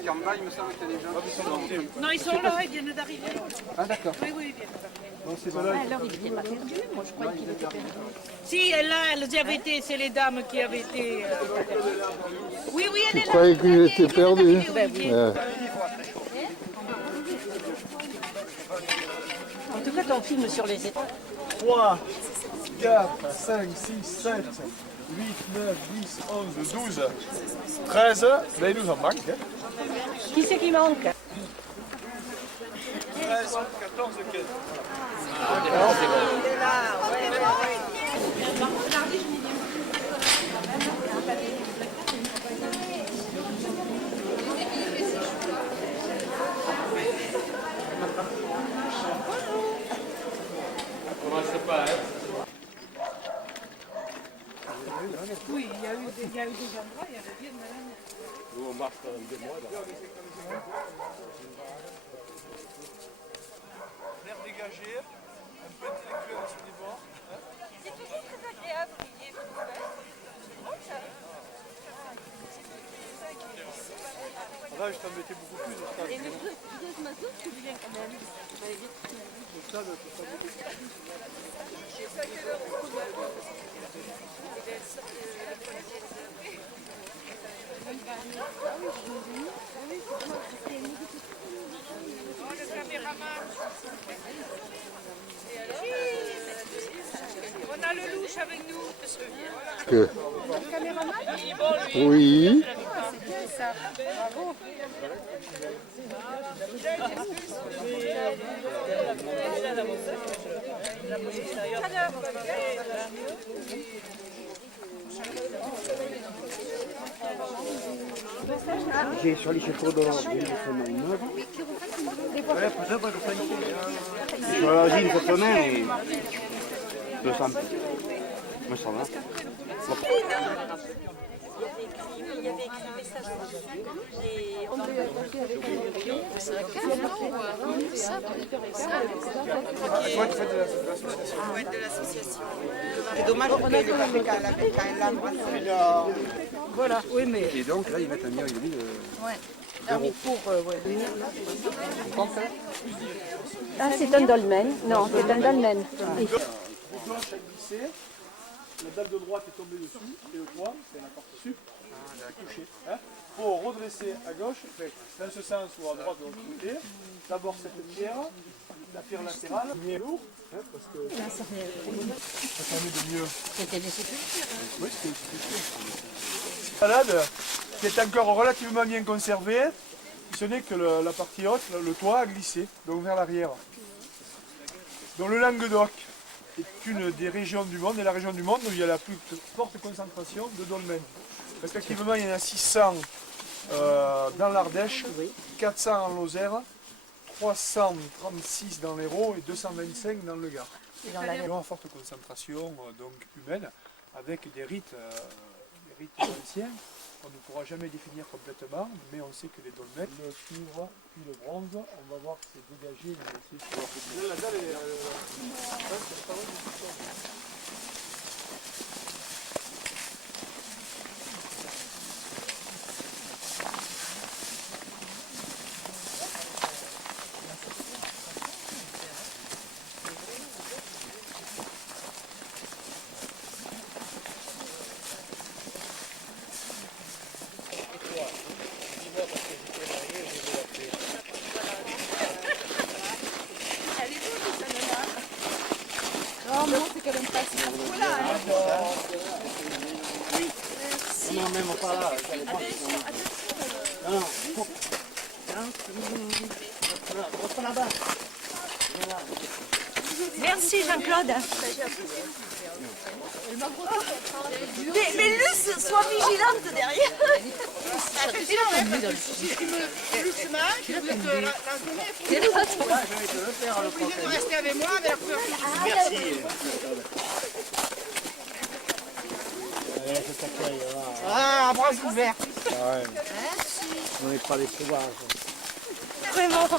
parce qu'en bas, il me semble qu'il y a des gens. Non, ils sont là, ils viennent d'arriver. Ah, d'accord. Oui, oui, ils viennent d'arriver. Bon, c'est bon. Alors il n'était pas perdu, moi je croyais qu'il était perdu. Si, là, elles y avaient été, c'est les dames qui avaient été. Oui, oui, elle est là. Je croyais qu'il était perdu. En tout cas, ton film sur les étoiles. 3, 4, 5, 6, 7, 8, 9, 10, 11, 12, 13. Ben, il nous en manque. Hein. Qui c'est qui manque? 13, 14, 15. Oui, il y a eu des endroits, il y avait bien de malades. Nous, on marche pendant 2 mois. L'air dégagé, un peu intellectuel sur les bords. C'est toujours très agréable, Olivier, je trouve. Là, je t'en mettais beaucoup plus. Et le gaz mazout, c'est bien quand même. On a le louche avec nous. Que... Oui. J'ai sur les chevaux de l'ordre. Sur l'origine cette semaine et 200. Moi, ça va. Il y avait écrit un message dessus et on peut c'est un de l'association. C'est dommage qu'elle n'ait pas fait quand elle l'a embrassé. Voilà, oui, mais. Et donc là, ils mettent 1,5 million de. Ouais. Ah oui, pour Ah, c'est un dolmen. Non, c'est un dolmen. Oui. Planche à glisser, la dalle de droite est tombée dessus, et le toit, c'est la partie sup, touché. Hein. Pour redresser à gauche, dans ce sens ou à droite de l'autre côté, d'abord cette pierre, la pierre latérale, mais lourd, hein, parce que ça permet de mieux. C'était des sépultures. Oui, c'était une sépulture. Salade qui est encore relativement bien conservée, si ce n'est que la partie haute, le toit a glissé, donc vers l'arrière. Donc le Languedoc est une des régions du monde, et la région du monde où il y a la plus forte concentration de dolmens. Respectivement, il y en a 600 dans l'Ardèche, 400 en Lozère, 336 dans l'Hérault et 225 dans le Gard. Ils ont une forte concentration donc humaine, avec des rites anciens qu'on ne pourra jamais définir complètement, mais on sait que les dolmens, le cuivre puis le bronze, on va voir que c'est dégagé. La dalle est Non, même pas là. Non, non. Là-bas. Merci Jean-Claude. Mais Luce, sois vigilante derrière. rester avec moi avec la couverture. Merci. Ah, bras ouverts. On n'est pas les sauvages. Vraiment. Vous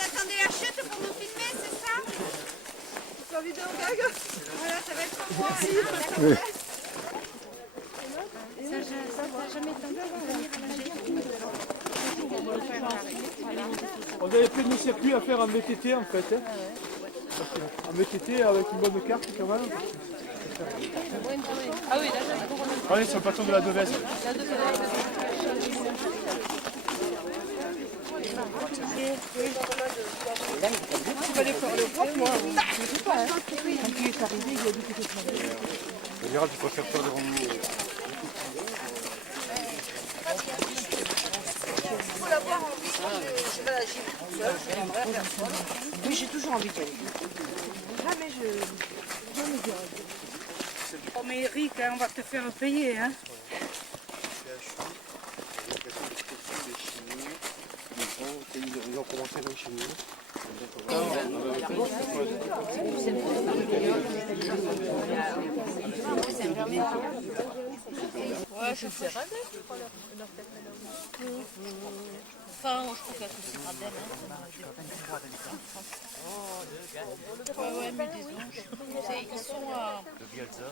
attendez la chute pour nous filmer, c'est ça? Sur vidéo gag. Voilà, ça va être pour moi. circuit à faire en VTT en fait. Hein. En VTT avec une bonne carte quand même. Ah oui, là, j'avais compris. Allez, sur le plateau de la Devèze. En général, tu peux faire peur devant nous. Il faut l'avoir envie. Je vais agir tout seul, j'aimerais faire ça. Oui, j'ai toujours envie d'y aller. Ah, mais Oh mais Eric, hein, on va te faire payer. Hein. Ils ont commencé à chez nous. Ouais, je sais pas. Enfin, je trouve qu'elle se radelle. Ouais, mais des anges. Ils sont à... De Bielsa.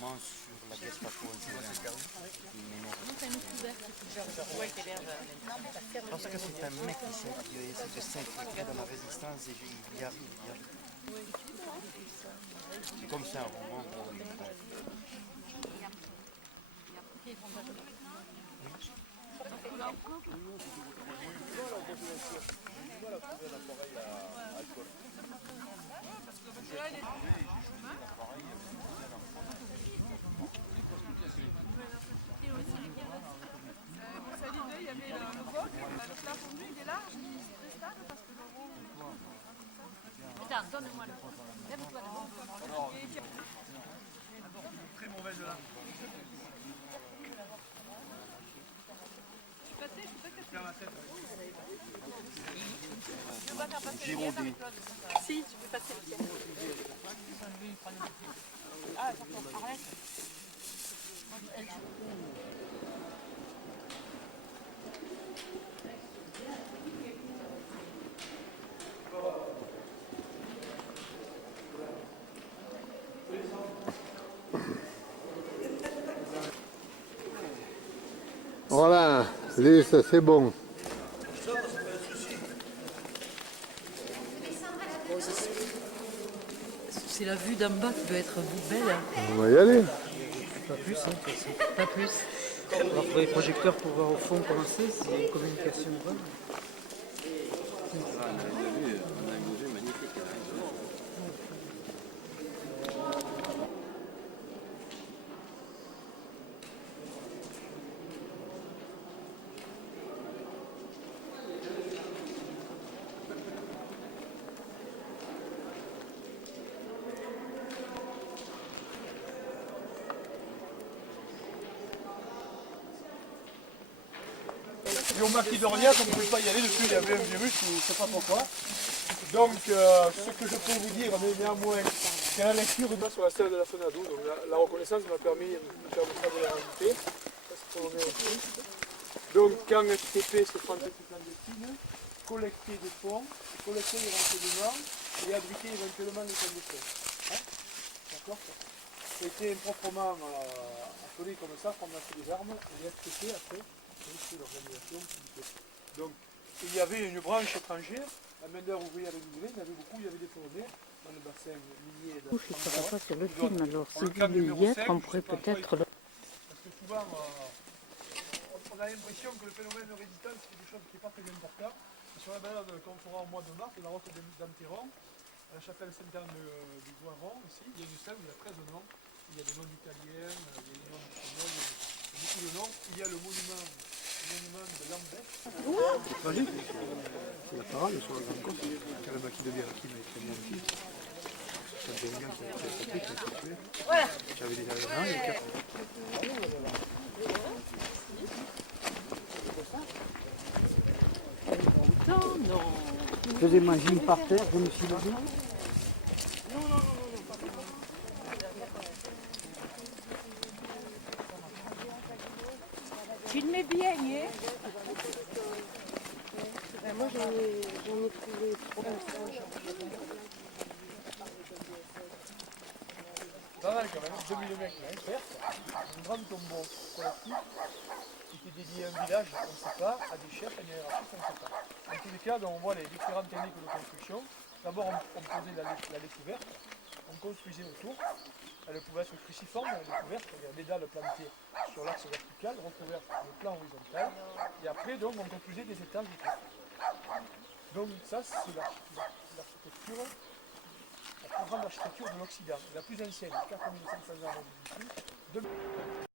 Roman sur la Gestapo. Parce que c'est un mec qui essaie de s'intégrer dans la résistance et il y arrive. C'est comme ça un roman. Très mauvaise là. Girondin. Si, tu peux passer le tien. Ah, attends, arrête. Voilà, Lise, c'est bon. C'est la vue d'en bas qui doit être belle. On va y aller. Pas plus, hein, pas plus. Alors pour les projecteurs pour voir au fond comment c'est une communication bonne. Et au maquis d'Orniac, on ne pouvait pas y aller depuis qu'il y avait un virus ou je ne sais pas pourquoi. Donc, ce que je peux vous dire, mais néanmoins, c'est la lecture sur la salle de la FENADO. Donc, la reconnaissance m'a permis de faire ça de la réalité. Ça, c'est pour le aussi. Donc, quand FTP, c'est Français clandestine, collecter des fonds, collecter des renseignements et abriter éventuellement les clandestins. Hein? D'accord? C'était improprement appelé comme ça, Fondation des armes, et FTP après. C'est l'organisation publique. Donc, il y avait une branche étrangère, la main-d'œuvre ouvrière renouvelée, il y avait beaucoup, il y avait des Polonais dans le bassin minier. Je ne serai pas sur le film, alors si vous voulez y être, on pourrait peut-être... Parce que souvent, on a l'impression que le phénomène de résistance, c'est quelque chose qui n'est pas très important. Sur la balade qu'on fera au mois de mars, la route d'Anteron, à la chapelle Sainte-Anne du Voiron, ici, il y a une salle où il y a 13 noms. Il y a des noms d'Italiens, il y a des noms d'Espagnols, beaucoup de noms. Il y a le monument de Lambert. C'est la parade sur la grande côte. Quand le maquis de Biaraki m'a été bien aussi. C'est un gars qui a été tué. J'avais des Allemands, il y a 4. Non. Je faisais ma gym par terre, je me suis levé. Filmez bien, hein? Moi, j'en ai trouvé 3 messages. Ça va, mal quand même, 2000 mecs là, Perth, un grand tombeau collectif qui est dédié à un village, on ne sait pas, à des chefs, à une hiérarchie, on ne sait pas. En tous les cas, donc, on voit les différentes techniques de construction. D'abord, on posait la découverte, on construisait autour. Elle pouvait être cruciforme, la découverte, c'est-à-dire des dalles plantées sur l'axe vertical, recouvertes de plan horizontal. Et après, donc, on construisait des étages autour. Donc ça, c'est l'architecture, la plus grande architecture de l'Occident, la plus ancienne, 4500 ans d'ici.